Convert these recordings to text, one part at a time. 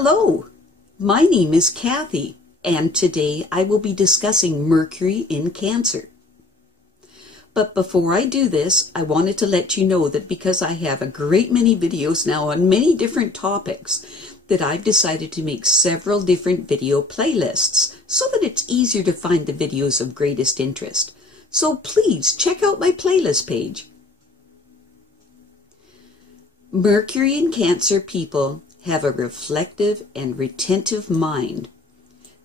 Hello, my name is Kathy, and today I will be discussing Mercury in Cancer. But before I do this, I wanted to let you know that because I have a great many videos now on many different topics, that I've decided to make several different video playlists so that it's easier to find the videos of greatest interest. So please check out my playlist page. Mercury in Cancer people have a reflective and retentive mind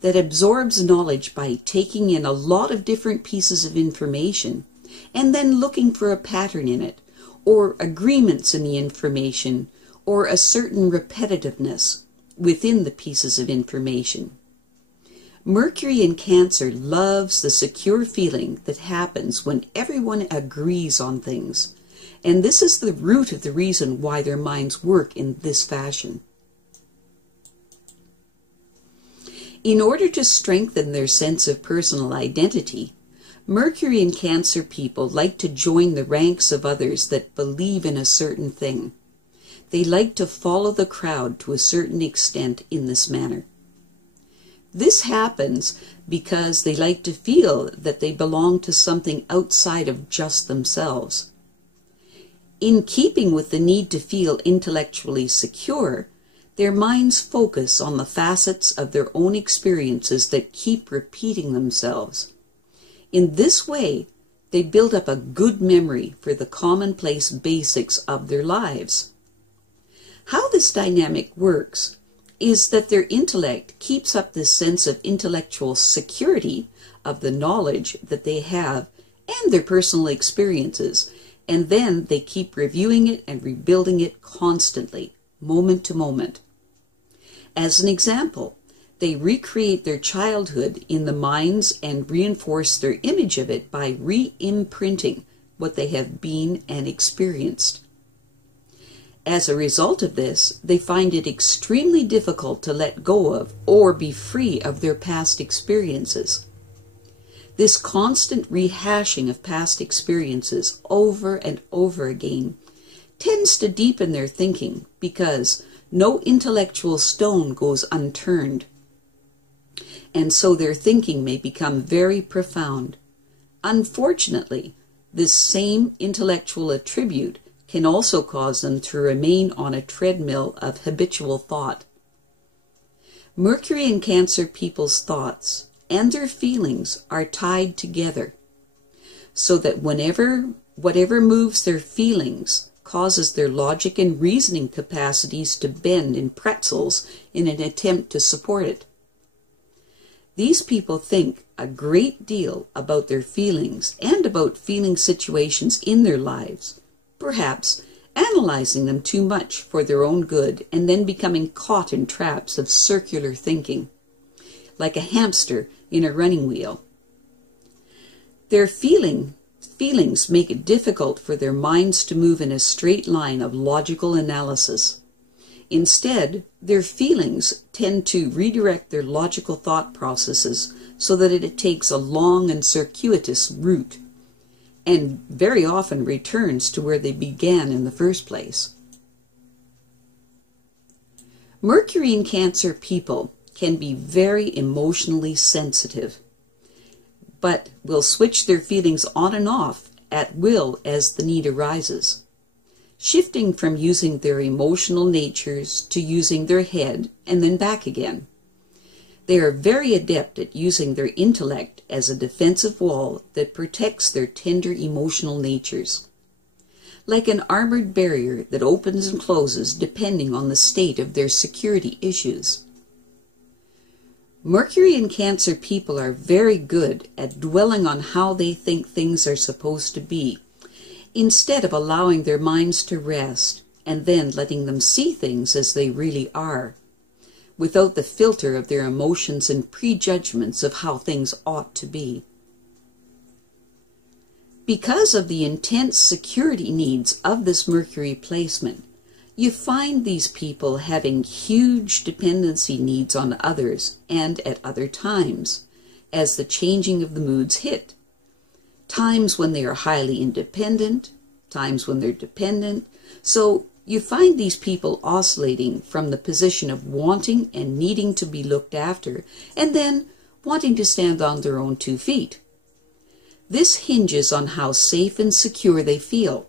that absorbs knowledge by taking in a lot of different pieces of information and then looking for a pattern in it, or agreements in the information, or a certain repetitiveness within the pieces of information. Mercury in Cancer loves the secure feeling that happens when everyone agrees on things, and this is the root of the reason why their minds work in this fashion. In order to strengthen their sense of personal identity, Mercury in Cancer people like to join the ranks of others that believe in a certain thing. They like to follow the crowd to a certain extent in this manner. This happens because they like to feel that they belong to something outside of just themselves. In keeping with the need to feel intellectually secure, their minds focus on the facets of their own experiences that keep repeating themselves. In this way, they build up a good memory for the commonplace basics of their lives. How this dynamic works is that their intellect keeps up this sense of intellectual security of the knowledge that they have and their personal experiences, and then they keep reviewing it and rebuilding it constantly, moment to moment. As an example, they recreate their childhood in the minds and reinforce their image of it by re-imprinting what they have been and experienced. As a result of this, they find it extremely difficult to let go of or be free of their past experiences. This constant rehashing of past experiences over and over again tends to deepen their thinking because no intellectual stone goes unturned, and so their thinking may become very profound. Unfortunately, this same intellectual attribute can also cause them to remain on a treadmill of habitual thought. Mercury in Cancer people's thoughts and their feelings are tied together, so that whatever moves their feelings causes their logic and reasoning capacities to bend in pretzels in an attempt to support it. These people think a great deal about their feelings and about feeling situations in their lives, perhaps analyzing them too much for their own good and then becoming caught in traps of circular thinking, like a hamster in a running wheel. Their feelings make it difficult for their minds to move in a straight line of logical analysis. Instead, their feelings tend to redirect their logical thought processes so that it takes a long and circuitous route, and very often returns to where they began in the first place. Mercury in Cancer people can be very emotionally sensitive, but will switch their feelings on and off at will as the need arises, shifting from using their emotional natures to using their head and then back again. They are very adept at using their intellect as a defensive wall that protects their tender emotional natures, like an armored barrier that opens and closes depending on the state of their security issues. Mercury in Cancer people are very good at dwelling on how they think things are supposed to be, instead of allowing their minds to rest and then letting them see things as they really are, without the filter of their emotions and prejudgments of how things ought to be. Because of the intense security needs of this Mercury placement, you find these people having huge dependency needs on others and at other times, as the changing of the moods hit. Times when they are highly independent, times when they're dependent. So You find these people oscillating from the position of wanting and needing to be looked after, and then wanting to stand on their own 2 feet. This hinges on how safe and secure they feel.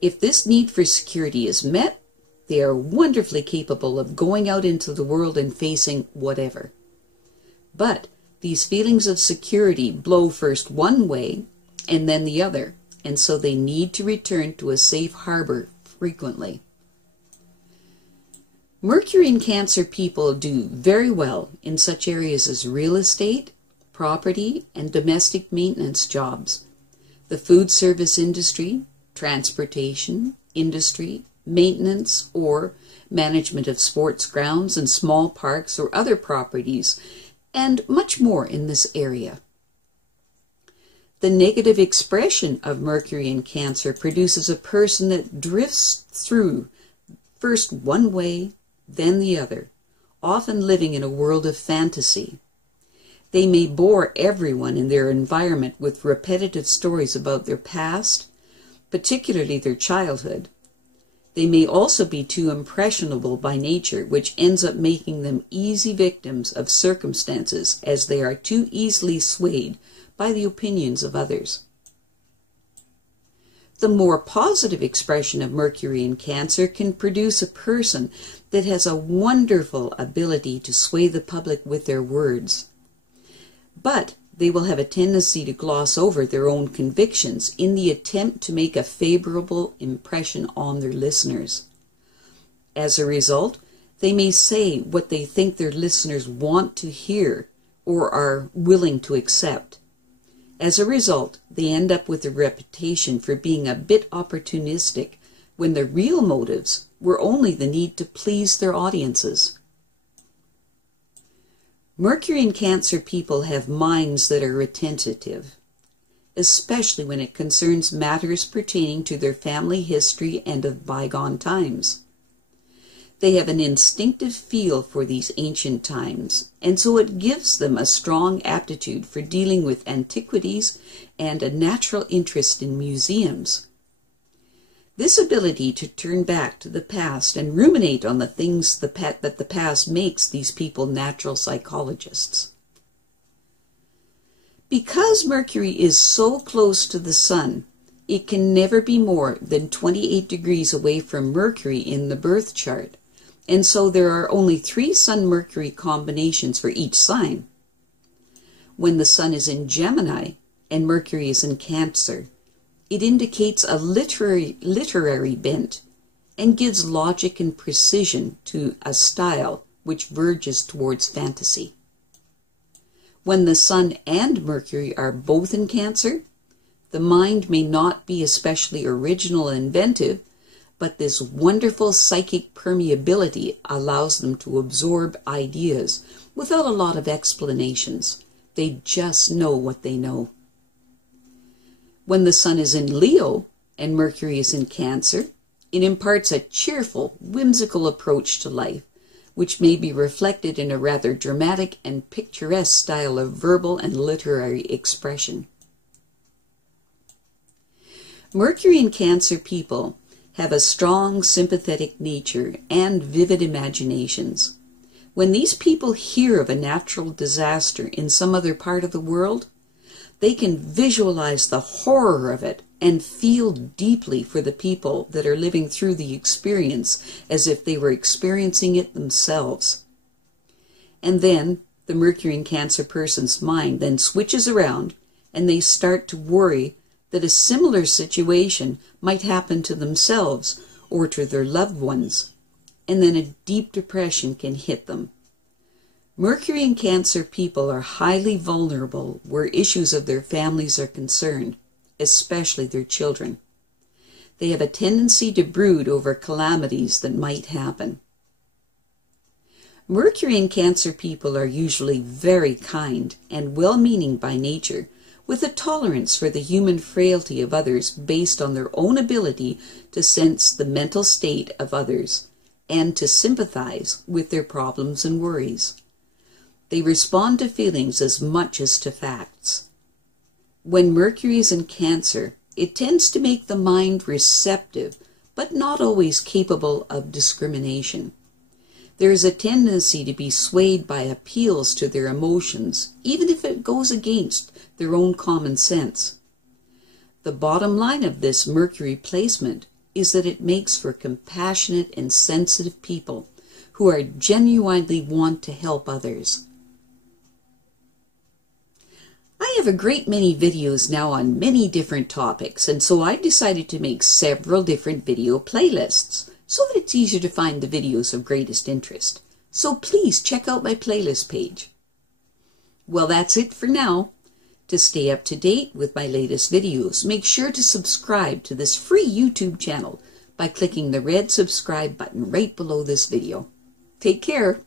If this need for security is met, they are wonderfully capable of going out into the world and facing whatever. But these feelings of security blow first one way and then the other, and so they need to return to a safe harbor frequently. Mercury and Cancer people do very well in such areas as real estate, property, and domestic maintenance jobs, the food service industry, transportation, industry, maintenance, or management of sports grounds and small parks or other properties, and much more in this area. The negative expression of Mercury in Cancer produces a person that drifts through first one way, then the other, often living in a world of fantasy. They may bore everyone in their environment with repetitive stories about their past, particularly their childhood. They may also be too impressionable by nature, which ends up making them easy victims of circumstances, as they are too easily swayed by the opinions of others. The more positive expression of Mercury in Cancer can produce a person that has a wonderful ability to sway the public with their words. But they will have a tendency to gloss over their own convictions in the attempt to make a favorable impression on their listeners. As a result, they may say what they think their listeners want to hear or are willing to accept. As a result, they end up with a reputation for being a bit opportunistic when the real motives were only the need to please their audiences. Mercury and Cancer people have minds that are retentive, especially when it concerns matters pertaining to their family history and of bygone times. They have an instinctive feel for these ancient times, and so it gives them a strong aptitude for dealing with antiquities and a natural interest in museums. This ability to turn back to the past and ruminate on the things that the past makes these people natural psychologists. Because Mercury is so close to the Sun, it can never be more than 28 degrees away from Mercury in the birth chart, and so there are only 3 Sun-Mercury combinations for each sign. When the Sun is in Gemini and Mercury is in Cancer, it indicates a literary bent and gives logic and precision to a style which verges towards fantasy. When the Sun and Mercury are both in Cancer, the mind may not be especially original and inventive, but this wonderful psychic permeability allows them to absorb ideas without a lot of explanations. They just know what they know. When the Sun is in Leo and Mercury is in Cancer, it imparts a cheerful, whimsical approach to life, which may be reflected in a rather dramatic and picturesque style of verbal and literary expression. Mercury and Cancer people have a strong sympathetic nature and vivid imaginations. When these people hear of a natural disaster in some other part of the world, they can visualize the horror of it and feel deeply for the people that are living through the experience as if they were experiencing it themselves. And then the Mercury in Cancer person's mind then switches around and they start to worry that a similar situation might happen to themselves or to their loved ones, and then a deep depression can hit them. Mercury and Cancer people are highly vulnerable where issues of their families are concerned, especially their children. They have a tendency to brood over calamities that might happen. Mercury and Cancer people are usually very kind and well-meaning by nature, with a tolerance for the human frailty of others based on their own ability to sense the mental state of others and to sympathize with their problems and worries. They respond to feelings as much as to facts. When Mercury is in Cancer, it tends to make the mind receptive, but not always capable of discrimination. There is a tendency to be swayed by appeals to their emotions, even if it goes against their own common sense. The bottom line of this Mercury placement is that it makes for compassionate and sensitive people who are genuinely want to help others. I have a great many videos now on many different topics, and so I've decided to make several different video playlists so that it's easier to find the videos of greatest interest. So please check out my playlist page. Well, that's it for now. To stay up to date with my latest videos, make sure to subscribe to this free YouTube channel by clicking the red subscribe button right below this video. Take care.